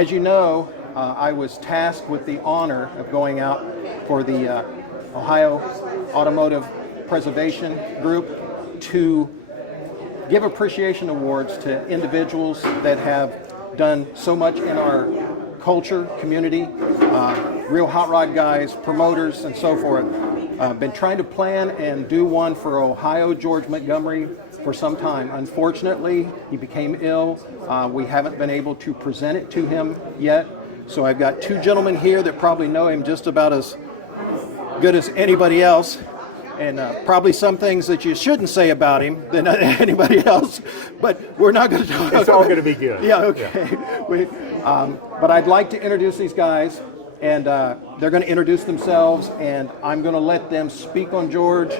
As you know, I was tasked with the honor of going out for the Ohio Automotive Preservation Group to give appreciation awards to individuals that have done so much in our culture, community, real hot rod guys, promoters, and so forth. Been trying to plan and do one for Ohio George Montgomery for some time. Unfortunately, he became ill. We haven't been able to present it to him yet. So I've got two gentlemen here that probably know him just about as good as anybody else, and probably some things that you shouldn't say about him than anybody else, but we're not going to talk. It's all going to be good. Yeah, okay. Yeah. But I'd like to introduce these guys, and they're going to introduce themselves, and I'm going to let them speak on George,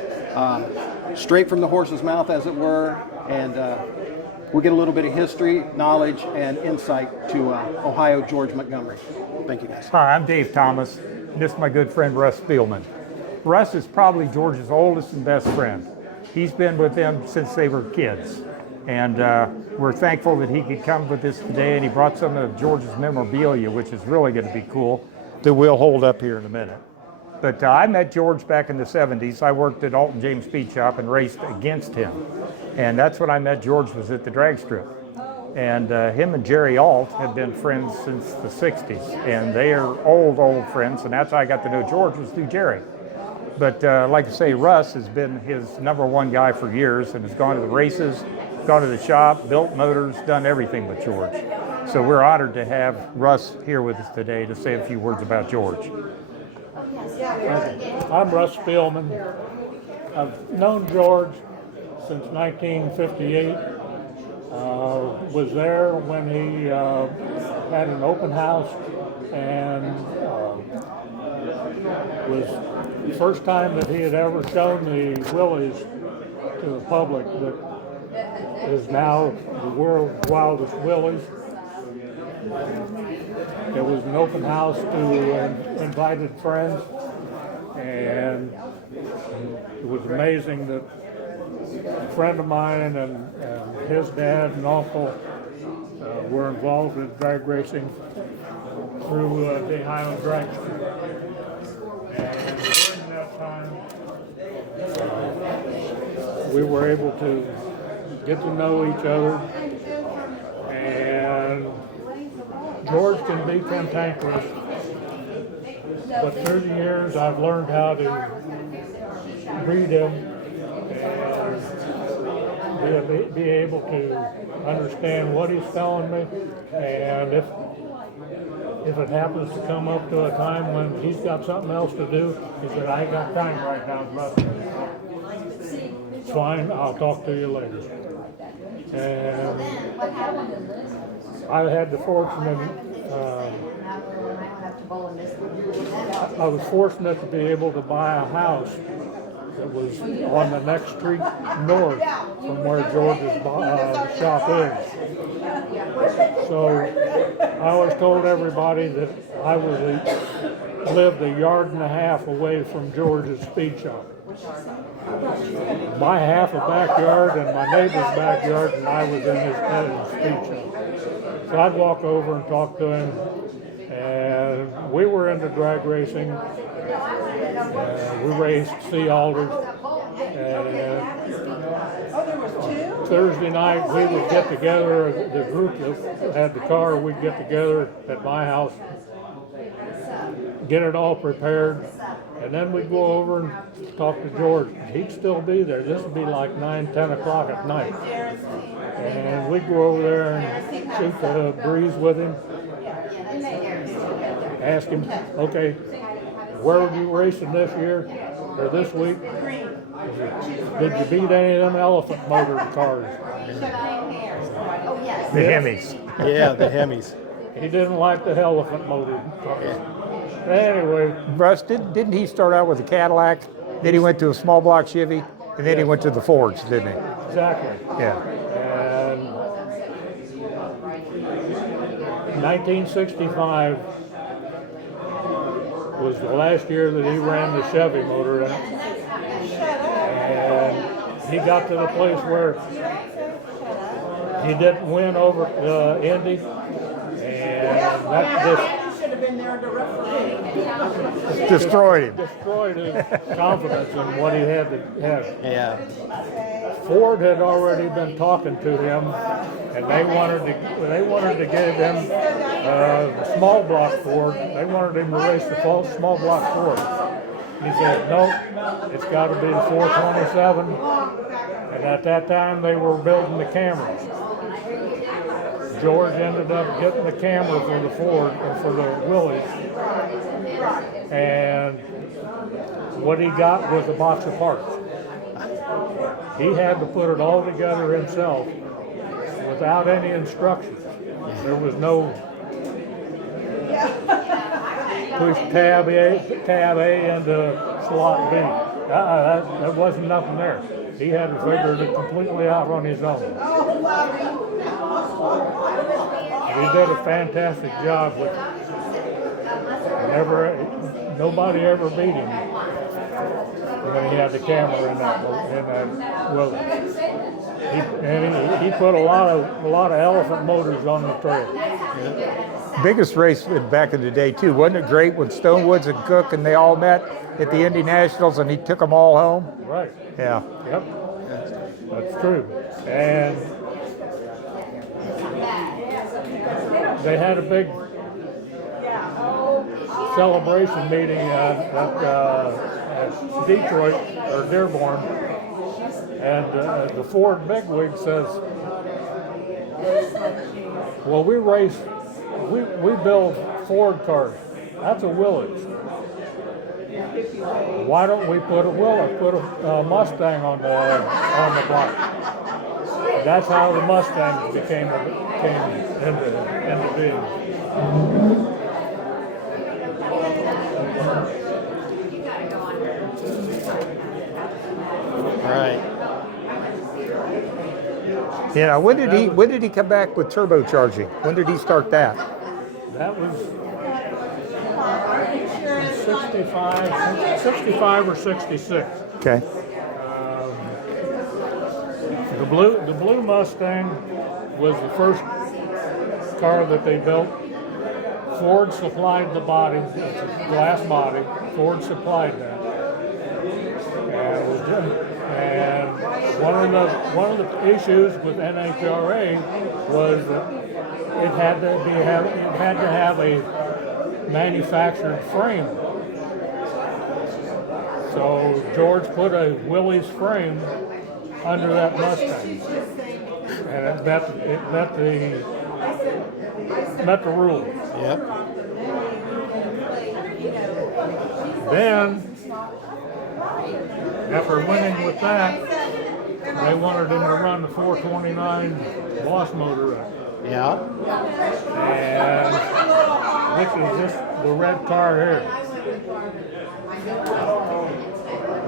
straight from the horse's mouth, as it were, and we'll get a little bit of history, knowledge, and insight to Ohio George Montgomery. Thank you, guys. Hi, I'm Dave Thomas, and this is my good friend Russ Spielman. Russ is probably George's oldest and best friend. He's been with them since they were kids, and we're thankful that he could come with us today, and he brought some of George's memorabilia, which is really going to be cool, that we'll hold up here in a minute. But I met George back in the 70s. I worked at Alton James Speed Shop and raced against him, and that's when I met George, was at the drag strip. And him and Jerry Alt have been friends since the 60s, and they are old friends, and that's how I got to know George, was through Jerry. But like I say, Russ has been his #1 guy for years and has gone to the races, gone to the shop, built motors, done everything with George. So we're honored to have Russ here with us today to say a few words about George. I'm Russ Spielman. I've known George since 1958. Was there when he had an open house, and was the first time that he had ever shown the Willies to the public that is now the world's wildest Willies. It was an open house to invited friends, and it was amazing that a friend of mine and his dad and uncle were involved in drag racing through the Highland Drag Strip. And during that time, we were able to get to know each other, and George can be cantankerous, but through the years I've learned how to read him and be able to understand what he's telling me, and if it happens to come up to a time when he's got something else to do, he said, I ain't got time right now, brother. It's fine, I'll talk to you later. And I had the fortunate, I was fortunate to be able to buy a house that was on the next street north from where George's shop is. So I always told everybody that I lived a yard and a half away from George's speed shop. My half a backyard and my neighbor's backyard, and I was in his speed shop. So I'd walk over and talk to him, and we were into drag racing. We raced sea alders, and Thursday night we would get together, the group that had the car, we'd get together at my house, get it all prepared, and then we'd go over and talk to George. He'd still be there. This would be like 9, 10 o'clock at night. And we'd go over there and shoot the breeze with him. Ask him, okay, where are you racing this year or this week? Did you beat any of them elephant motor cars? The Hemis. Yeah, the Hemis. He didn't like the elephant motor cars. Anyway, Russ, didn't he start out with a Cadillac, then he went to a small block Chevy, and then he went to the Fords, didn't he? exactly. Yeah. And 1965 was the last year that he ran the Chevy motor, and he got to the place where he didn't win over Indy, and And that just Should have been there to referee. Destroyed him. destroyed his confidence in what he had to have. Yeah. Ford had already been talking to him, and they wanted to give him small block Ford. They wanted him to race the small block Ford. He said, nope, it's got to be the 427. And at that time, they were building the Camrys. George ended up getting the Camry for the Ford and for the Willys. And what he got was a box of parts. He had to put it all together himself without any instructions. There was no push tab A into slot B. There wasn't nothing there. He had to figure it completely out on his own. He did a fantastic job with nobody ever beat him when he had the camera in that Willys. He put a lot of elephant motors on the trail. Biggest race back in the day too, wasn't it great when Stonewoods and Cook and they all met at the Indy Nationals and he took them all home? Right. Yeah. Yep. That's true. And they had a big celebration meeting at Detroit or Dearborn, and the Ford bigwig says, "Well, we build Ford cars. That's a Willys. Why don't we put a Mustang on the block?" That's how the Mustang came into being. Right. Yeah. When did he come back with turbocharging? When did he start that? That was 65 or 66. Okay. The blue Mustang was the first car that they built. Ford supplied the body, it's a glass body. Ford supplied that. And one of the issues with NHRA was that it had to have a manufactured frame. So George put a Willys frame under that Mustang, and it met the rules. Yep. Then, after winning with that, they wanted him to run the 429 Boss motor up. Yeah. And this is just the red car here.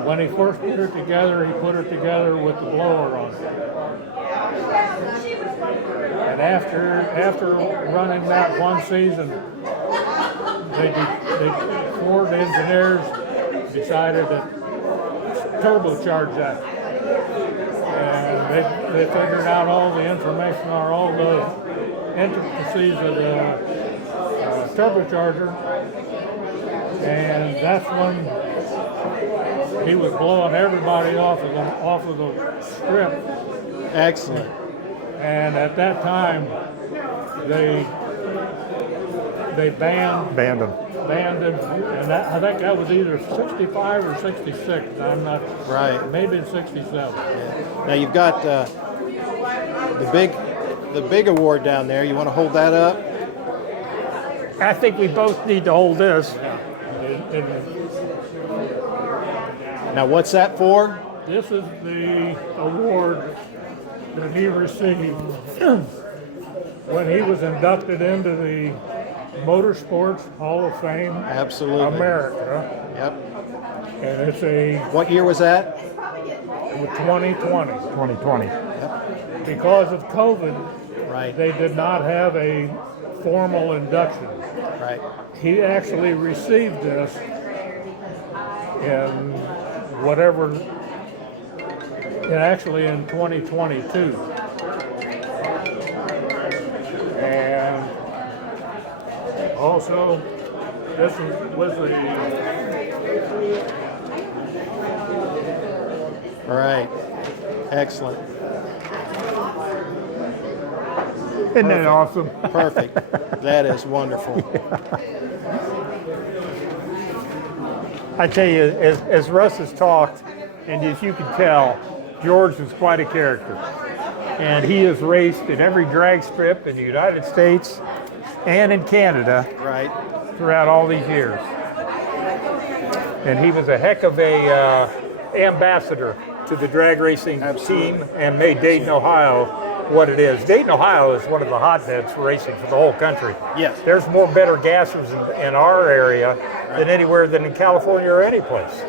When he first put it together, he put it together with the blower on it. And after running that one season, Ford engineers decided to turbocharge that. And they figured out all the information on all the intricacies of the turbocharger. And that's when he was blowing everybody off of the strip. Excellent. And at that time, they banned Banned him. him, and I think that was either 65 or 66. I'm not Right. maybe in 67. Now you've got the big award down there. You want to hold that up? I think we both need to hold this. Now what's that for? This is the award that he received when he was inducted into the Motorsports Hall of Fame, Absolutely. America. Yep. And it's a What year was that? 2020. 2020. Because of COVID, Right. they did not have a formal induction. Right. He actually received this in actually in 2022. And Also, this was the All right. Excellent. Isn't that awesome? Perfect. That is wonderful. I tell you, as Russ has talked, and as you can tell, George was quite a character. And he has raced in every drag strip in the United States and in Canada Right. throughout all these years. And he was a heck of a ambassador to the drag racing team and made Dayton, Ohio what it is. Dayton, Ohio is one of the hotbeds for racing for the whole country. Yes. There's more better gassers in our area than anywhere than in California or any place.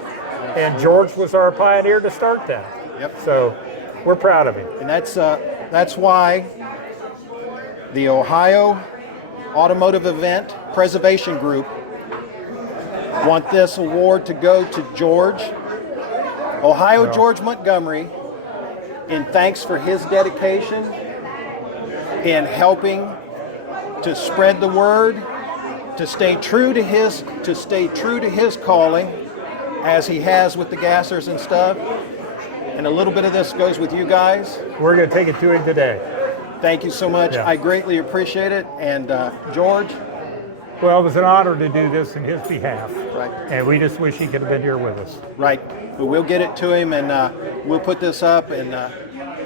And George was our pioneer to start that. Yep. So we're proud of him. And that's why the Ohio Automotive Event Preservation Group want this award to go to George, Ohio George Montgomery, in thanks for his dedication in helping to spread the word, to stay true to his calling, as he has with the gassers and stuff. And a little bit of this goes with you guys. We're going to take it to him today. Thank you so much. Yeah. I greatly appreciate it. And George, Well, it was an honor to do this in his behalf. Right. And we just wish he could have been here with us. right, but we'll get it to him, and we'll put this up, and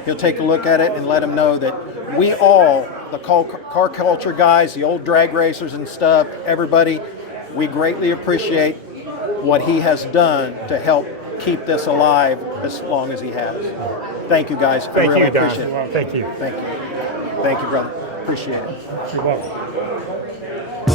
he'll take a look at it and let him know that we all, the car culture guys, the old drag racers and stuff, everybody, we greatly appreciate what he has done to help keep this alive as long as he has. Thank you, guys. I Thank really you, Don. appreciate it. Thank you. Thank you. Thank you, brother. Appreciate it. You're welcome.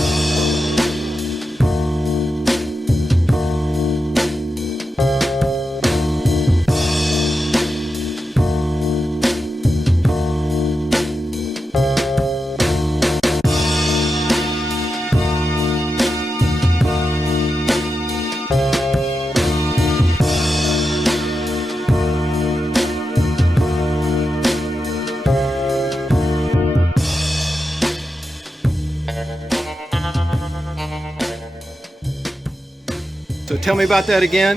So tell me about that again.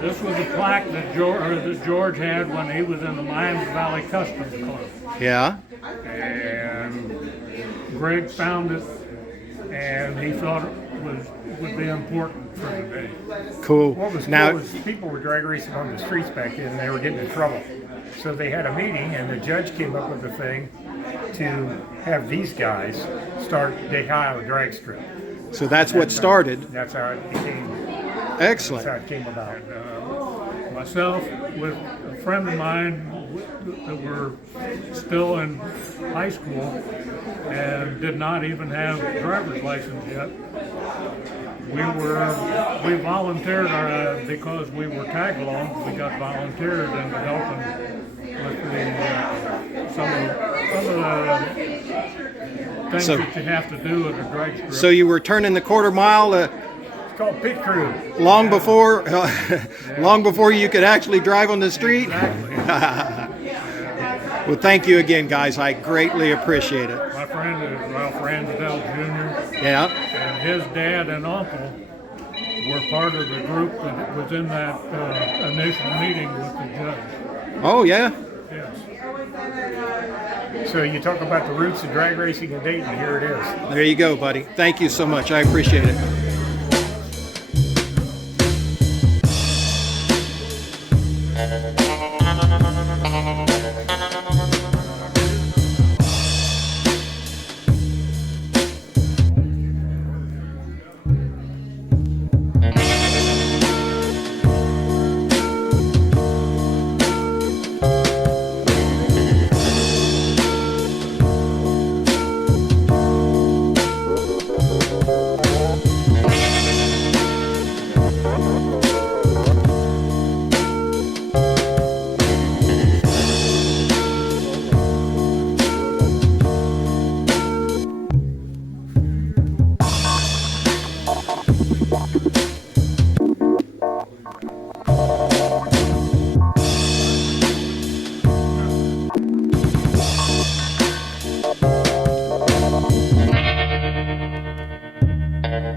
This was a plaque that George had when he was in the Miami Valley Customs Club. Yeah. And Greg found it, and he thought it would be important for today. Cool. What was Now, cool was people were drag racing on the streets back then, and they were getting in trouble. So they had a meeting, and the judge came up with a thing to have these guys start the Ohio drag strip. so that's what started. That's how it became. That's Excellent. how it came about. Myself, with a friend of mine that were still in high school and did not even have a driver's license yet. We volunteered because we were tag along. We got volunteered into helping with some of the things So- that you have to do at a drag strip. So you were turning the quarter mile It's called pit crew. long before long before you could actually drive on the street. Exactly. Well, thank you again, guys. I greatly appreciate it. My friend is Ralph Ransdell Jr. Yeah. and his dad and uncle were part of the group that was in that initial meeting with the judge. Oh, yeah. Yes. So you talk about the roots of drag racing in Dayton, here it is. There you go, buddy. Thank you so much. I appreciate it.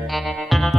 Thank you.